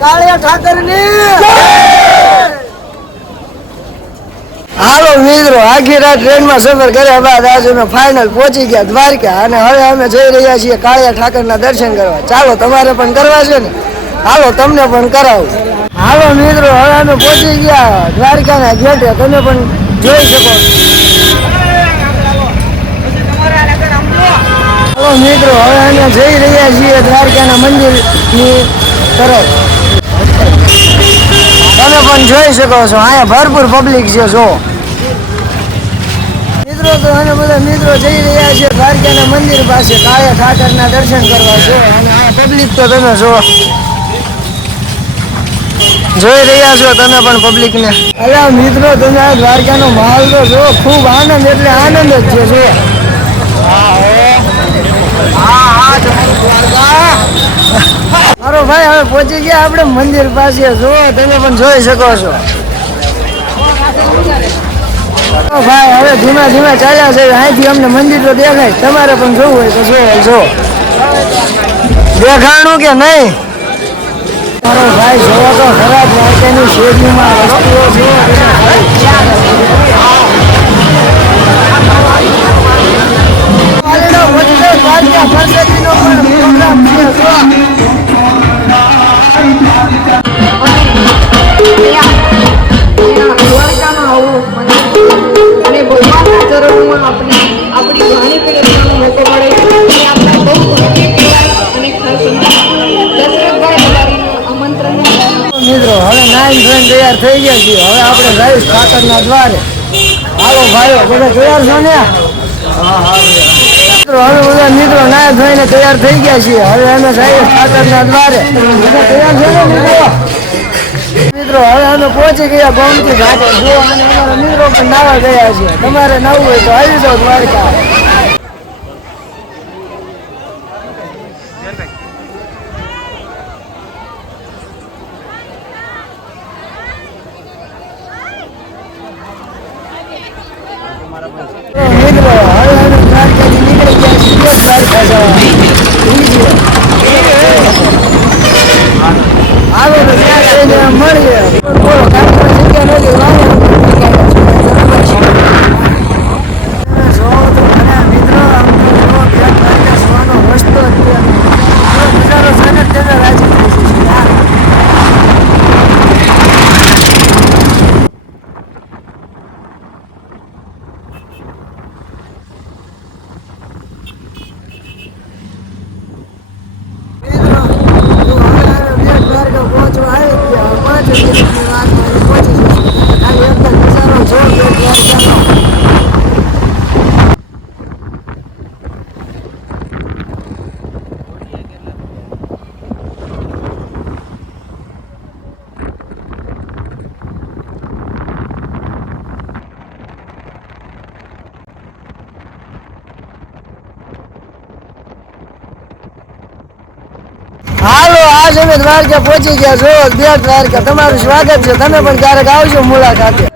કાળિયા ઠાકરની હાલો મિત્રો, આખી રાત ટ્રેનમાં સફર કર્યા બાદ આજે અમે ફાઇનલ પહોંચી ગયા દ્વારકા અને હવે અમે જઈ રહ્યા છીએ કાળિયા ઠાકરના દર્શન કરવા. ચાલો તમારે પણ કરવા છે ને, હાલો તમને પણ કરાવું. હાલો મિત્રો, હવે અમે પહોંચી ગયા દ્વારકાના ગેટે, તમે પણ જોઈ શકો. હાલો મિત્રો, હવે અમે જઈ રહ્યા છીએ દ્વારકાના મંદિરની તરફ. તમે પણ જોઈ શકો છો, અહીંયા ભરપૂર પબ્લિક છે. જો મિત્રો, તો અને બધા મિત્રો જઈ રહ્યા છે દ્વારકાના મંદિર પાસે કાળિયા ઠાકરના દર્શન કરવા છે. અને આ પબ્લિક તો તમે જોઈ રહ્યા છો, તમે પણ પબ્લિકને. અલ્યા મિત્રો, તમે આ દ્વારકાનો માહોલ તો જો, ખૂબ આનંદ એટલે આનંદ જ છે. જો મારો ભાઈ, હવે પહોંચી ગયા આપણે મંદિર પાસે. જો તમે પણ જોઈ શકો છો. ભાઈ, હવે ધીમે ધીમે ચાલ્યા છે. અહીંથી અમને મંદિર તો દેખાય, તમારે પણ જોવું હોય તો જો દેખાણું કે નહીં. મારો ભાઈ, જોવો તો ખરા દ્વારકાની શેરીમાં વસ્તુઓ છે. મિત્રો, હવે નાઈન ટ્રેન તૈયાર થઈ ગયા છીએ. હવે આપણે જઈશ ઠાકરના દ્વારે. હાલો ભાઈઓ, બધા તૈયાર છો ને? હવે બધા મિત્રો નાય થઈને તૈયાર થઈ ગયા છીએ. હવે અમે જઈએ ઠાકરના દ્વારે. બધા તૈયાર છે ને મિત્રો? મિત્રો, હવે અમે પહોંચી ગયા ગોમતી ઘાટે. જો અને અમારા મિત્રો પણ નાવા ગયા છે. તમારે નાવું હોય તો આવી જાઓ દ્વારકા. મિત્રો, હવે અમે દ્વારકાથી નીકળી ગયા છીએ દ્વારકા જવા. હાલો તો ત્યાં જઈને મળીએ. બોલો, કાંઈ જગ્યા નથી. મિત્રો, દ્વારકા જવાનો રસ્તો નજારો છે તેને રાજી થઈ છે. હાલો, આજ અમે દ્વારકા પહોંચી ગયા. જો બે દ્વારકા, તમારું સ્વાગત છે. તમે પણ ક્યારેક આવજો મુલાકાતે.